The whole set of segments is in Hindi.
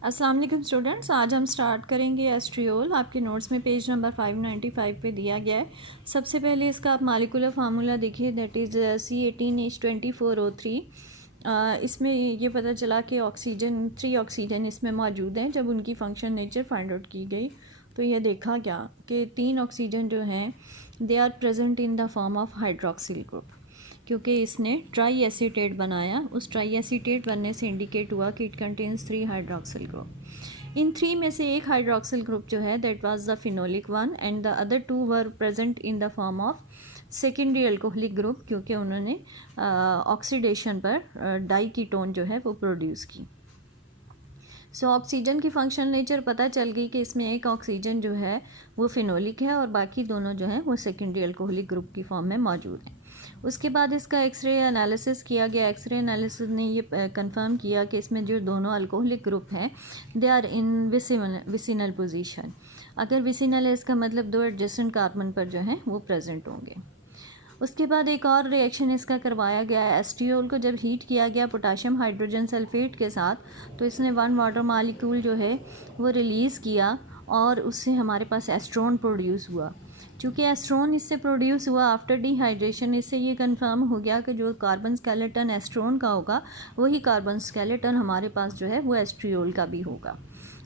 अस्सलाम वालेकुम स्टूडेंट्स, आज हम स्टार्ट करेंगे एस्ट्रियोल। आपके नोट्स में पेज नंबर 595 पे दिया गया है। सबसे पहले इसका आप मालिकुलर फार्मूला देखिए, दैट इज़ C18H24O3। इसमें ये पता चला कि ऑक्सीजन 3 ऑक्सीजन इसमें मौजूद हैं। जब उनकी फंक्शन नेचर फाइंड आउट की गई तो ये देखा गया कि 3 ऑक्सीजन जो हैं they are present in the form of hydroxyl group, क्योंकि इसने ट्राई एसीटेट बनाया। उस ट्राई एसीटेट बनने से इंडिकेट हुआ कि इट कंटेन्स 3 हाइड्रोक्सिल ग्रुप। इन 3 में से एक हाइड्रोक्सिल ग्रुप जो है that was the phenolic one, and the other 2 were present in the form of secondary alcoholic group, क्योंकि उन्होंने ऑक्सीडेशन पर डाई कीटोन जो है वो प्रोड्यूस की। सो ऑक्सीजन की फंक्शन नेचर पता चल गई कि इसमें एक ऑक्सीजन जो है वो फिनोलिक है और बाकी दोनों जो हैं वो सेकेंडरी अल्कोहलिक ग्रुप की फॉर्म में मौजूद हैं। उसके बाद इसका एक्सरे एनालिसिस किया गया। एक्सरे एनालिसिस ने ये कंफर्म किया कि इसमें जो दोनों अल्कोहलिक ग्रुप हैं they are in vicinal position. अगर विसिनल है इसका मतलब 2 एडजेसेंट कार्बन पर जो हैं वो प्रेजेंट होंगे। उसके बाद एक और रिएक्शन इसका करवाया गया है। एस्ट्रियोल को जब हीट किया गया पोटाशियम हाइड्रोजन सल्फेट के साथ, तो इसने 1 वाटर मालिक्यूल जो है वो रिलीज़ किया और उससे हमारे पास एस्ट्रोन प्रोड्यूस हुआ। चूँकि एस्ट्रोन इससे प्रोड्यूस हुआ आफ्टर डिहाइड्रेशन, इससे ये कंफर्म हो गया कि जो कार्बन स्केलेटन एस्ट्रोन का होगा वही कार्बन स्केलेटन हमारे पास जो है वो एस्ट्रियोल का भी होगा।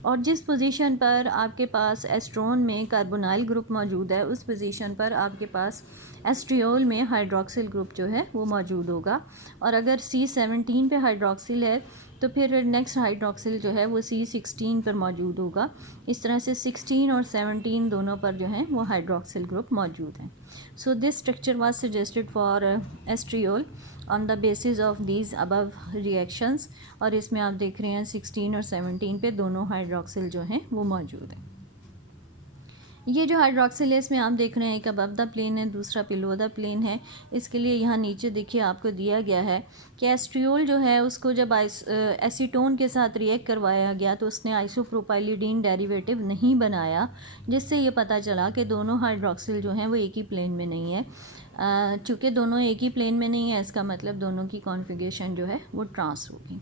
और जिस पोजीशन पर आपके पास एस्ट्रोन में कार्बोनाइल ग्रुप मौजूद है उस पोजीशन पर आपके पास एस्ट्रियोल में हाइड्रोक्सिल ग्रुप जो है वो मौजूद होगा। और अगर C17 पे हाइड्रोक्सिल है तो फिर नेक्स्ट हाइड्रोक्सिल जो है वो C16 पर मौजूद होगा। इस तरह से 16 और 17 दोनों पर जो है वो हाइड्रोक्सिल ग्रुप मौजूद हैं। So this structure was suggested for estriol on the basis of these above reactions. और इसमें आप देख रहे हैं 16 और 17 पे दोनों हाइड्रोक्सिल जो हैं वो मौजूद हैं। ये जो हाइड्रोक्सिल है इसमें आप देख रहे हैं एक अबव द प्लेन है, दूसरा बिलो द प्लेन है। इसके लिए यहाँ नीचे देखिए आपको दिया गया है कि एस्ट्रियोल जो है उसको जब एसीटोन के साथ रिएक्ट करवाया गया तो उसने आइसोप्रोपाइलिडीन डेरिवेटिव नहीं बनाया, जिससे ये पता चला कि दोनों हाइड्रोक्सिल जो हैं वो एक ही प्लेन में नहीं है। चूँकि दोनों एक ही प्लेन में नहीं है इसका मतलब दोनों की कॉन्फ़िगरेशन जो है वो ट्रांस होगी।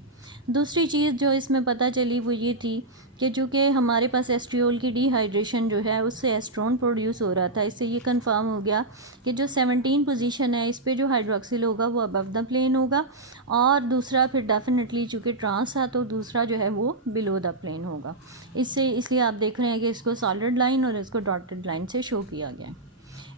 दूसरी चीज़ जो इसमें पता चली वो ये थी कि चूँकि हमारे पास एस्ट्रियोल की डिहाइड्रेशन जो है उससे एस्ट्रोन प्रोड्यूस हो रहा था, इससे ये कंफर्म हो गया कि जो 17 पोजीशन है इस पे जो हाइड्रोक्सिल होगा वो अबव द प्लेन होगा, और दूसरा फिर डेफिनेटली चूँकि ट्रांस था तो दूसरा जो है वो बिलो द प्लेन होगा। इसलिए आप देख रहे हैं कि इसको सॉलिड लाइन और इसको डॉटेड लाइन से शो किया गया।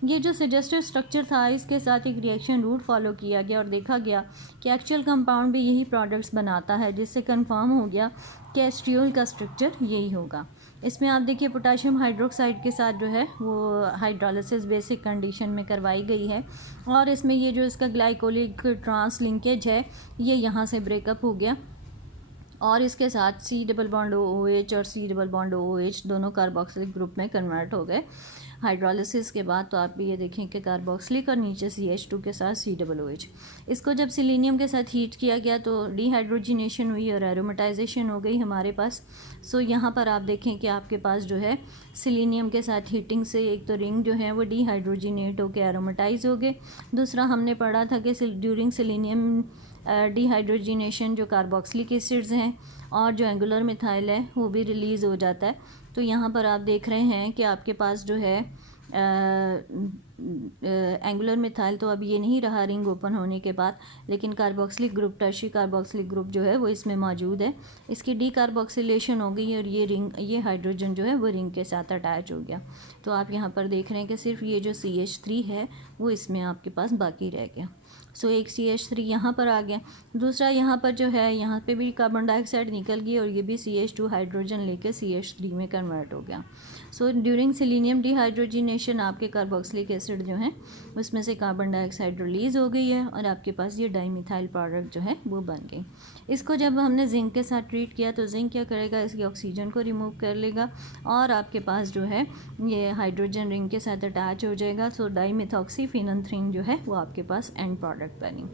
ये जो सजेस्टेड स्ट्रक्चर था इसके साथ एक रिएक्शन रूट फॉलो किया गया और देखा गया कि एक्चुअल कंपाउंड भी यही प्रोडक्ट्स बनाता है, जिससे कंफर्म हो गया कि एस्ट्रियोल का स्ट्रक्चर यही होगा। इसमें आप देखिए पोटाशियम हाइड्रोक्साइड के साथ जो है वो हाइड्रोलिसिस बेसिक कंडीशन में करवाई गई है, और इसमें ये जो इसका ग्लाइकोलिक ट्रांस लिंकेज है ये यहाँ से ब्रेकअप हो गया और इसके साथ C डबल बॉन्ड OH और C डबल बॉन्ड OH दोनों कार्बोक्सिलिक ग्रुप में कन्वर्ट हो गए हाइड्रोलिसिस के बाद। तो आप भी ये देखें कि कार्बोक्सिलिक और नीचे CH2 के साथ C OH। इसको जब सिलीनियम के साथ हीट किया गया तो डिहाइड्रोजिनेशन हुई और एरोमेटाइजेशन हो गई हमारे पास। सो यहाँ पर आप देखें कि आपके पास जो है सिलीनियम के साथ हीटिंग से एक तो रिंग जो है वो डिहाइड्रोजिनेट होकर एरोमेटाइज हो गए। दूसरा हमने पढ़ा था कि ड्यूरिंग सिलीनियम डिहाइड्रोजिनेशन जो कार्बोक्सिलिक एसिड्स हैं और जो एंगुलर मिथाइल है वो भी रिलीज़ हो जाता है। तो यहाँ पर आप देख रहे हैं कि आपके पास जो है एंगुलर मिथाइल तो अब ये नहीं रहा रिंग ओपन होने के बाद, लेकिन carboxylic group tertiary carboxylic group जो है वो इसमें मौजूद है। इसकी डीकार्बोक्सिलेशन हो गई और ये हाइड्रोजन जो है वो रिंग के साथ अटैच हो गया। तो आप यहाँ पर देख रहे हैं कि सिर्फ ये जो CH3 है वो इसमें आपके पास बाकी रह गया। सो एक CH3 यहाँ पर आ गया। दूसरा यहाँ पर जो है यहाँ पे भी कार्बन डाइऑक्साइड निकल गई और ये भी CH2 हाइड्रोजन लेके CH3 में कन्वर्ट हो गया। सो ड्यूरिंग सेलेनियम डिहाइड्रोजिनेशन आपके कार्बोक्सिलिक एसिड जो हैं उसमें से कार्बन डाइऑक्साइड रिलीज़ हो गई है और आपके पास ये डाईमिथाइल प्रोडक्ट जो है वो बन गई। इसको जब हमने जिंक के साथ ट्रीट किया तो जिंक क्या करेगा, इसकी ऑक्सीजन को रिमूव कर लेगा और आपके पास जो है ये हाइड्रोजन रिंग के साथ अटैच हो जाएगा। सो डाईमिथॉक्सीफेनोथ्रीन जो है वो आपके पास एंड प्रोडक्ट बनी।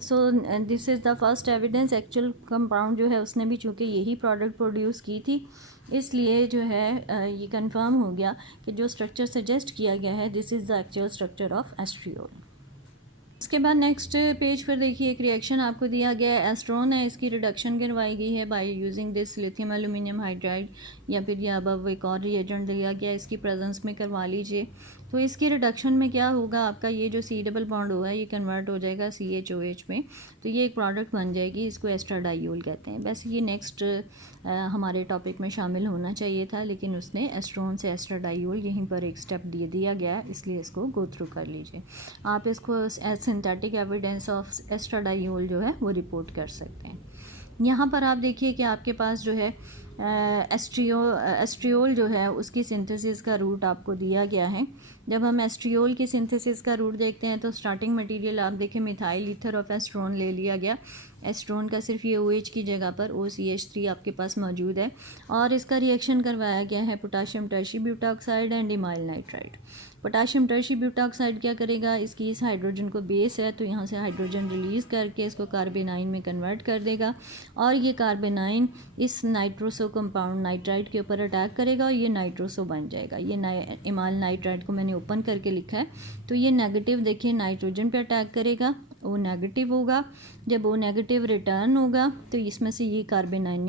सो this is the first evidence. Actual compound जो है उसने भी चूँकि यही प्रोडक्ट प्रोड्यूस की थी, इसलिए जो है ये कंफर्म हो गया कि जो स्ट्रक्चर सजेस्ट किया गया है this is the actual structure of estriol. इसके बाद नेक्स्ट पेज पर देखिए एक रिएक्शन आपको दिया गया है, एस्ट्रोन है, इसकी रिडक्शन करवाई गई है by using this lithium aluminium hydride, या फिर यह अब एक और रिएजेंट दिया गया है, इसकी प्रेजेंस में करवा लीजिए। तो इसकी रिडक्शन में क्या होगा, आपका ये जो सी डबल बॉन्ड हुआ है ये कन्वर्ट हो जाएगा CHOH में, तो ये एक प्रोडक्ट बन जाएगी, इसको एस्ट्राडाइयोल कहते हैं। वैसे ये नेक्स्ट हमारे टॉपिक में शामिल होना चाहिए था, लेकिन उसने एस्ट्रोन से एस्ट्राडाइयोल यहीं पर एक स्टेप दिया गया, इसलिए इसको गो थ्रू कर लीजिए। आप इसको एज सिंथेटिक एविडेंस ऑफ एस्ट्राडाइयोल जो है वो रिपोर्ट कर सकते हैं। यहाँ पर आप देखिए कि आपके पास जो है एस्ट्रियोल जो है उसकी सिंथेसिस का रूट आपको दिया गया है। जब हम एस्ट्रियोल की सिंथेसिस का रूट देखते हैं तो स्टार्टिंग मटेरियल आप देखें मिथाइल ईथर ऑफ एस्ट्रोन ले लिया गया। एस्ट्रोन का सिर्फ ये OH की जगह पर OCH3 आपके पास मौजूद है, और इसका रिएक्शन करवाया गया है potassium tertiary butoxide and amyl nitride. Potassium tertiary butoxide क्या करेगा, इसकी इस हाइड्रोजन को बेस है तो यहाँ से हाइड्रोजन रिलीज़ करके इसको कार्बेनाइन में कन्वर्ट कर देगा, और ये कार्बेनाइन इस नाइट्रोसो कंपाउंड नाइट्राइड के ऊपर अटैक करेगा और ये नाइट्रोसो बन जाएगा। ये इमाइल नाइट्राइड को मैंने ओपन करके लिखा है, तो ये नेगेटिव देखिए नाइट्रोजन पे अटैक करेगा, O नेगेटिव होगा। जब O नेगेटिव रिटर्न होगा तो इसमें से ये कार्बेनाइन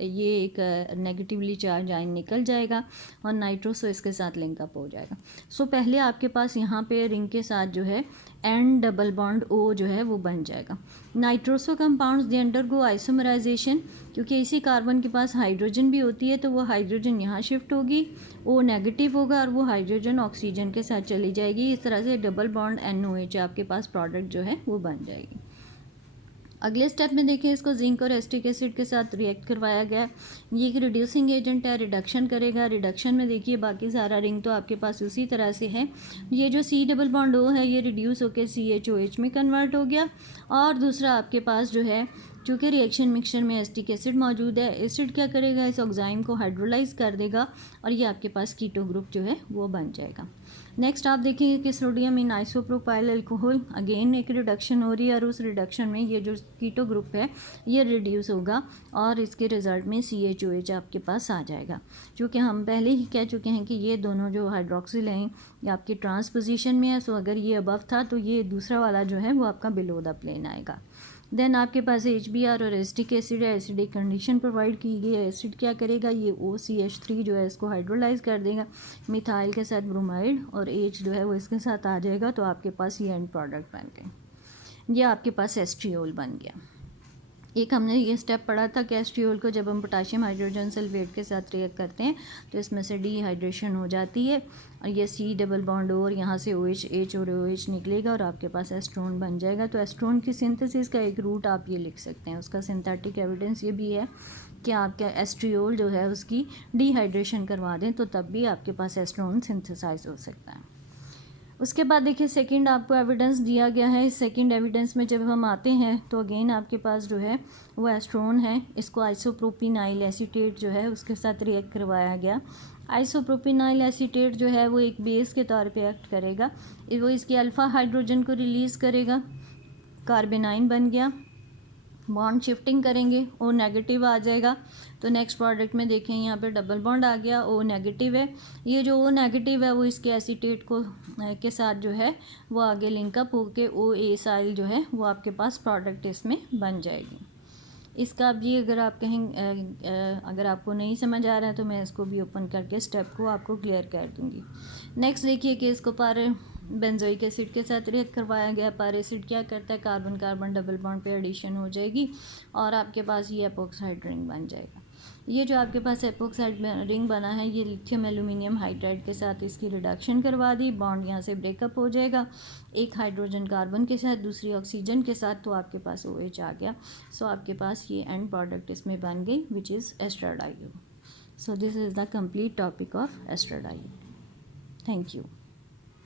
ये एक नेगेटिवली चार्ज आयन निकल जाएगा और नाइट्रोसो इसके साथ लिंकअप हो जाएगा। सो पहले आपके पास यहाँ पे रिंग के साथ जो है N डबल बॉन्ड O जो है वो बन जाएगा। Nitroso compounds they undergo isomerisation, क्योंकि इसी कार्बन के पास हाइड्रोजन भी होती है, तो वो हाइड्रोजन यहाँ शिफ्ट होगी, O नेगेटिव होगा और वो हाइड्रोजन ऑक्सीजन के साथ चली जाएगी। इस तरह से डबल बॉन्ड NOH आपके पास प्रोडक्ट जो है वो बन जाएगी। अगले स्टेप में देखिए इसको जिंक और एस्टिक एसिड के साथ रिएक्ट करवाया गया। ये एक रिड्यूसिंग एजेंट है, रिडक्शन करेगा। रिडक्शन में देखिए बाकी सारा रिंग तो आपके पास उसी तरह से है। ये जो C डबल बॉन्ड O है ये रिड्यूस होकर CHOH में कन्वर्ट हो गया, और दूसरा आपके पास जो है चूँकि रिएक्शन मिक्सचर में एस्टिक एसिड मौजूद है, एसिड क्या करेगा, इस ऑक्साइम को हाइड्रोलाइज कर देगा और ये आपके पास कीटो ग्रुप जो है वो बन जाएगा। नेक्स्ट आप देखेंगे कि सोडियम इन आइसोप्रोपाइल अल्कोहल, अगेन एक रिडक्शन हो रही है, और उस रिडक्शन में ये जो कीटो ग्रुप है ये रिड्यूस होगा और इसके रिजल्ट में CHOH आपके पास आ जाएगा। क्योंकि हम पहले ही कह चुके हैं कि ये दोनों जो हाइड्रोक्सिल हैं ये आपकी ट्रांस पोजीशन में है, सो अगर ये अबव था तो ये दूसरा वाला जो है वो आपका बिलो द प्लेन आएगा। देन आपके पास HBr और एसिटिक एसिड है, एसिडिक कंडीशन प्रोवाइड की गई है। एसिड क्या करेगा, ये OCH3 जो है इसको हाइड्रोलाइज कर देगा मिथाइल के साथ ब्रोमाइड, और H जो है वो इसके साथ आ जाएगा, तो आपके पास ये एंड प्रोडक्ट बन गए। ये आपके पास एस्ट्रियोल बन गया। एक हमने ये स्टेप पढ़ा था कि एस्ट्रियोल को जब हम पोटाशियम हाइड्रोजन सल्फेट के साथ रिएक्ट करते हैं तो इसमें से डिहाइड्रेशन हो जाती है, और ये C डबल बॉन्ड और यहाँ से OH H और OH निकलेगा और आपके पास एस्ट्रोन बन जाएगा। तो एस्ट्रोन की सिंथेसिस का एक रूट आप ये लिख सकते हैं। उसका सिंथेटिक एविडेंस ये भी है कि आपका एस्ट्रियोल जो है उसकी डिहाइड्रेशन करवा दें तो तब भी आपके पास एस्ट्रोन सिंथेसाइज हो सकता है। उसके बाद देखिए सेकंड आपको एविडेंस दिया गया है। इस सेकंड एविडेंस में जब हम आते हैं तो अगेन आपके पास जो है वो एस्ट्रोन है, इसको आइसोप्रोपिनाइल एसीटेट जो है उसके साथ रिएक्ट करवाया गया। आइसोप्रोपिनाइल एसीटेट जो है वो एक बेस के तौर पे एक्ट करेगा, वो इसके अल्फ़ा हाइड्रोजन को रिलीज़ करेगा, कार्बेनाइन बन गया। बॉन्ड शिफ्टिंग करेंगे, O नेगेटिव आ जाएगा, तो नेक्स्ट प्रोडक्ट में देखें यहाँ पे डबल बॉन्ड आ गया, O नेगेटिव है। ये जो O नेगेटिव है वो इसके एसीटेट को के साथ जो है वो आगे लिंकअप होके OA साइल जो है वो आपके पास प्रोडक्ट इसमें बन जाएगी। इसका अब ये अगर आप कहें अगर आपको नहीं समझ आ रहा है तो मैं इसको भी ओपन करके स्टेप को आपको क्लियर कर दूँगी। नेक्स्ट देखिए कि इसको बेंजोइक एसिड के साथ रिएक्ट करवाया गया। पर एसिड क्या करता है, कार्बन कार्बन डबल बॉन्ड पे एडिशन हो जाएगी और आपके पास ये एपोक्साइड रिंग बन जाएगा। ये जो आपके पास एपोक्साइड रिंग बना है ये लिथियम एल्यूमिनियम हाइड्राइड के साथ इसकी रिडक्शन करवा दी, बॉन्ड यहाँ से ब्रेकअप हो जाएगा, एक हाइड्रोजन कार्बन के साथ दूसरी ऑक्सीजन के साथ, तो आपके पास OH आ गया। सो आपके पास ये एंड प्रोडक्ट इसमें बन गई which is estradiol. So this is the complete topic of estradiol. Thank you.